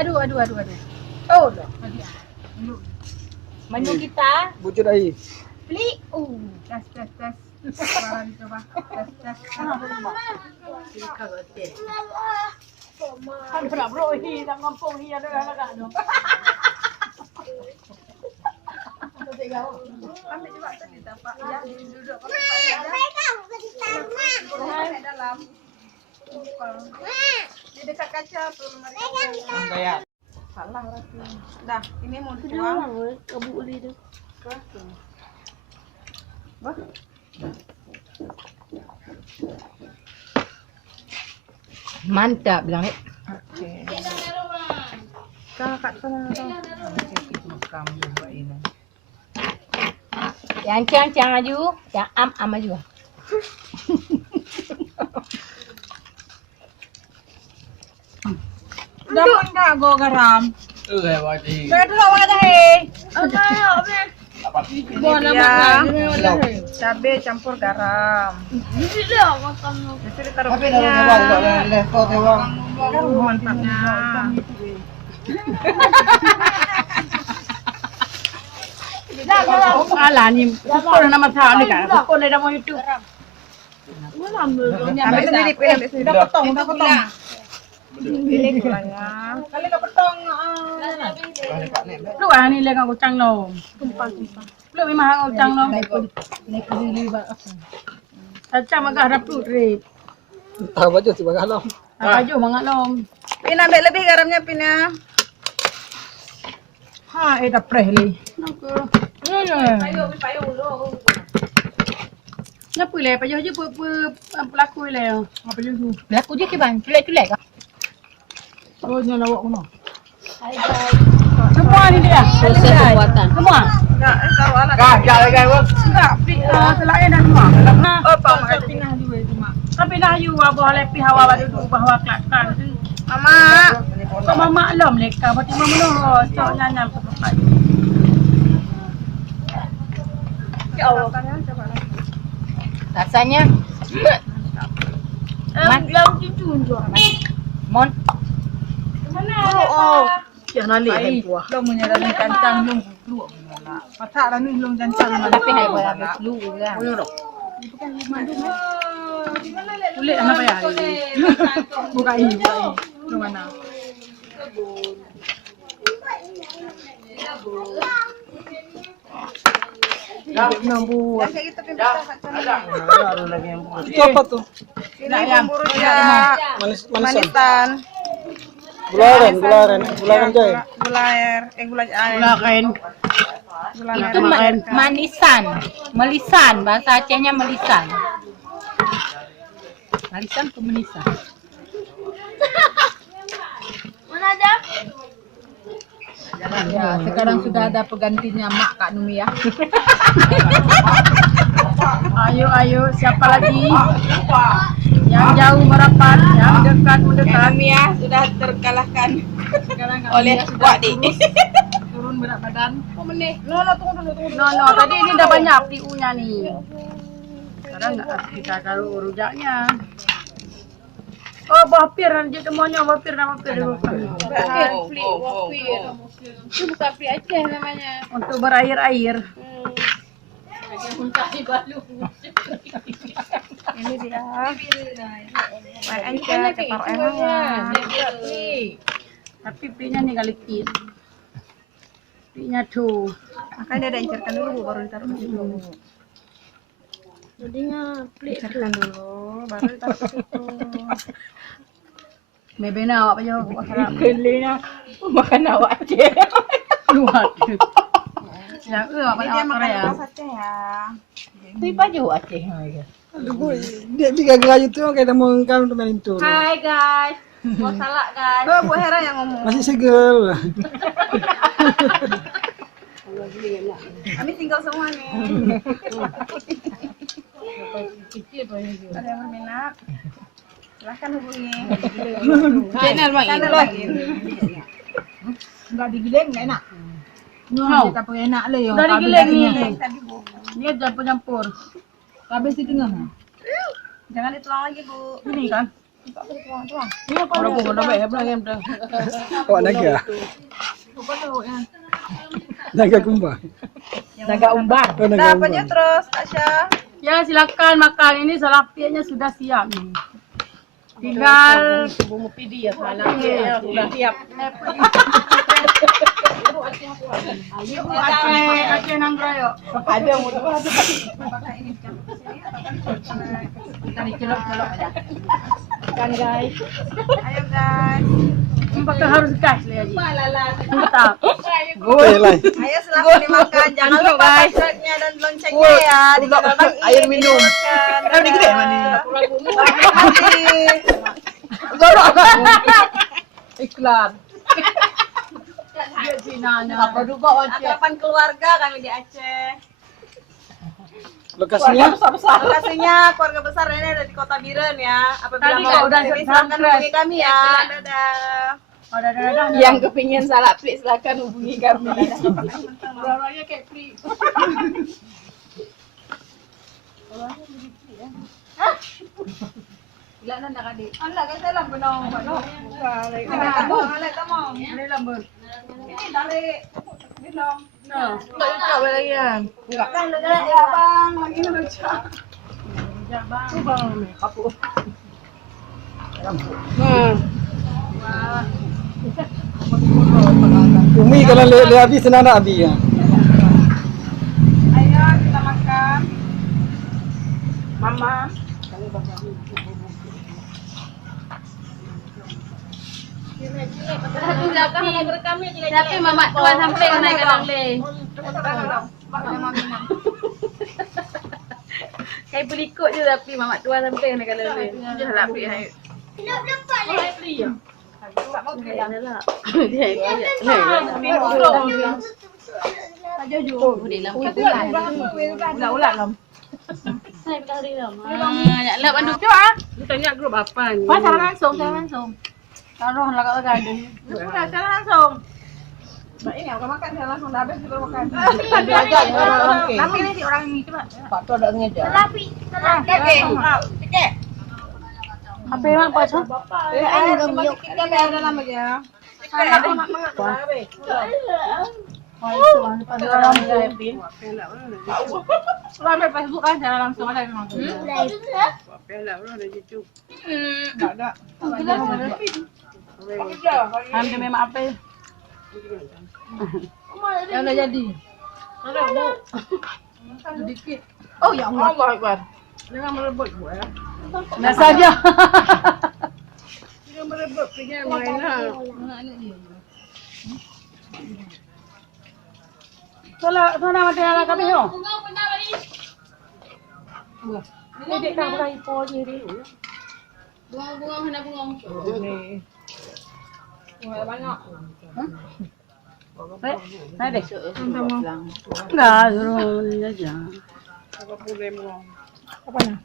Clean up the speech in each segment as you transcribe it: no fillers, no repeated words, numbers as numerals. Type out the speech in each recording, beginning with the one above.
Aduh. Oh, loh. Menu kita Bucut air. beli. Tes. Suara dicoba. Tes. Kan pernah bro hi dah ngampung hi ada anak dong. Ambil coba tadi tapak ya duduk pakai dalam. Di dekat kaca tuh Kayak salah lagi. Dah, ini mau dituang. Kabuk uli tu. Bah. Mantap bilang ni. Okey. Kakak sana tu. Makam juga ini. Yang cang aju, yang am aju. Dapat enggak go garam? kayak wajib. Betul awak dah eh. Dapat. Buat nama cabai campur garam. Ini lah makan. Jadi ditaruh Tapi dah lewat lepas tewang. Mantapnya. Alah ni, kau nama tahu ni kan? Kau dah mau YouTube. Ambil sendiri, ambil sendiri. Dah potong. Pilih gulanya. Kali dah potong. Lu ah ni lagi kucang lo. Tumpah. Lu memang kucang lo. Naik diri ba. Kacang agak harap tu rip. Tahu baca si bagah lah. Baju mangat lo. Pin ambil lebih garamnya Pin ya. Ha, dah preh li. Payo lo. Kenapa le? Payo je pelakon le. Apa je tu? Pelakon je ke bang? Culek ke? Oh, jangan awak mana? Semua ni dia. Proses pembuatan. Semua. Enggak, taruh alat. Kajak lagi bos. Enggak, selain dah semua. Oh, Pak Mak pindah juga itu, Mak. Tapi dah you abah lepi hawa dulu bahwa kelakar. Mama. Kau mama maklum leka, berarti mama no cok nyanyam seperti. Ya Allah, coba. Rasanya Yang itu jual. mon. Mana? Oh. Ya nali hai buah. Long menyerah ni kancang long keluar mana. Masak lah ni long kancang. Tapi hai buah habis dulu kan. Oh yo. Kulit apa ya? Buka ini. Di mana? Nambu. Kayak gitu pindah Ada lagi yang buat. Itu apa tuh? Ini bumbu rujak. Manisan. Gularen jai. Gula air. Gula air. Gula kain. Gula air. Itu manisan. Melisan, bahasa Acehnya melisan. Melisan ke melisan? Mana aja? Ya, sekarang sudah ada penggantinya Mak Kak Numi ya. Ayo, siapa lagi? Yang jauh merapat, yang dekat mendekat. Kami ya sudah terkalahkan Sekarang Kak oleh Numi sudah Wak Dik. turun berat badan. No, tunggu dulu. No, tadi ini udah banyak PU-nya nih. Sekarang kita taruh rujaknya. Oh, bapir lanjut semuanya bapir dulu. Itu bukan pli Aceh namanya. Untuk berair-air. Ini dia. Main aja kepar emang. Tapi plinya nih kali kit. Plinya tuh. Makanya dia encerkan dulu Bu, baru ditaruh ke situ. Jadinya pli Encerkan dulu, baru ditaruh ke situ. Bebena awak aja buat harap. Kelihnya makan awak aja. Luar. Yang apa Ini dia awak makan Korea. khas Aceh ya. Tapi baju Aceh mereka. Dia tiga gaya itu kayak mau kan main itu. Hai guys. Mau salak guys. Oh, Bu Hera yang ngomong. Masih segel. Kami tinggal semua nih. Ada yang berminat? Silahkan hubungi. Channel lagi. Enggak digiling enggak enak. No. Kita pakai enak lah ya. Dari gileng nih. Tadi Bu. Ini campur-campur. Habis di tengah. Jangan dituang lagi Bu. Ini kan. Orang pun dah baik belah game dah. Awak naga. Naga kumbang. Naga umbar. Oh, naga Dah, kumbang. apanya terus, Kak Syah? Ya silakan makan, ini salapiknya sudah siap nih. Tinggal bumbu pidi ya salapiknya sudah siap. Ayo Aceh nang rayo. Ada mudah. Kita dicelok-celok aja. Kan guys. Ayo guys. Pakai harus gas lagi. Mantap. Gue lah. Ayo silakan dimakan. Jangan lupa subscribe-nya dan loncengnya ya. Di channel Bang In. Air minum. Udah gede mana? Iklan. Apa duga Atrapan keluarga kami di Aceh. Lokasinya? Lokasinya keluarga besar ini ada di Kota Biren ya. Apabila Tadi mau kau udah kesini silakan subscribe. hubungi kami ya. Dadah. Dadah. Yang kepingin salapik silakan hubungi kami. Orangnya kayak free. Gila nak adik. Anak kan saya lampu nong. Alek kamu. Ini lambat. Ini dari Binong. Nah, tak cakap lagi kan. Kan udah ya bang, lagi ngelucu. Ya bang. Bang ni apa? Umi kalau le habis senang nak habis ya. Ayo kita makan. Mama. Tapi mama tua sampai naik kadang le. Kayak berikut je tapi mama tua sampai naik kadang le. Je salapik hai. Ulat-ulat lah. Nak bantu Tanya grup apa ni? cara langsung. Taruh lah kat ada. Udah jalan langsung. Mbak ini aku makan jalan langsung dah habis kita makan. Tapi ni si orang ni coba. Pak tu ada sengaja. Oke. Apa yang apa tu? Ayo cuma sedikit kami ada nama ya. Aku nak mengaku. Ramai Facebook kan jalan langsung ada memang. Tak ada. Hampir memang apa? Yang dah jadi. Sedikit. Oh ya Allah. Allah Akbar. Jangan merebut buat ya. Dah saja. Jangan merebut pergi main lah. Sana mati ala kami yo. Ini dah mulai po je dia. bunga hendak bunga. Bunga banyak. Naik deh. Enggak, suruh ni aja. Apa problem mo? Apa nak?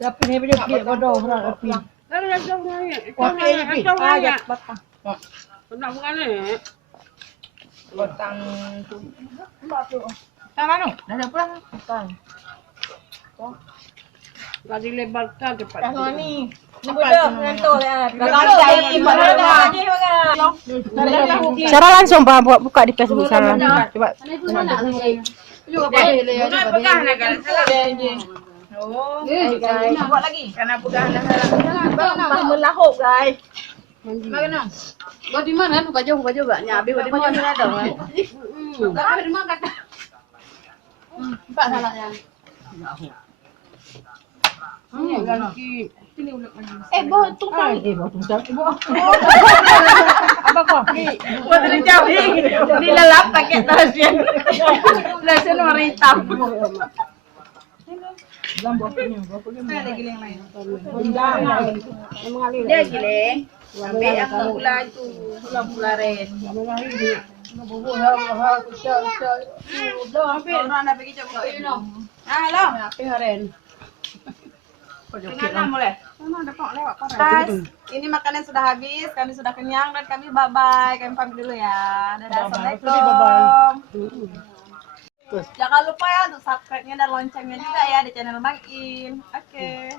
Tapi ni punya dia bodoh orang api. Ada jauh ni. Api ni pi. Aja batang. Nak bukan ni. Batang tu. Tak mana? Dah dah pulang. Batang. Lagi lebar kan cepat. Dah ni. Ni bodoh ngantuk lah. Kalau cari Cara langsung Pak buka di Facebook sana. Coba. pegang nak kan. Oh, guys. Buat lagi. Karena pegang dah salah. Melahuk guys. Mana? Buat di mana? Buka jauh nya. Habis buat di mana ada. Tak ada mana kata. Empat salahnya. Lagi. Bawa tumpang. Bawa tunggang. Apa kau? Buat di jauh. Dilalap pakai tas yang. Nasi warna hitam. Dalam buah punya. Ada giling lain. Dia giling. Ambil yang gula itu. Gula red. Orang dah pergi coba. Halo. Apa haren? Tinggal boleh. Guys, ini makanan sudah habis, kami sudah kenyang dan kami bye-bye. Kami pamit dulu ya. Dadah, assalamualaikum. Jangan lupa ya untuk subscribe-nya dan loncengnya juga ya di channel Bang In. Oke.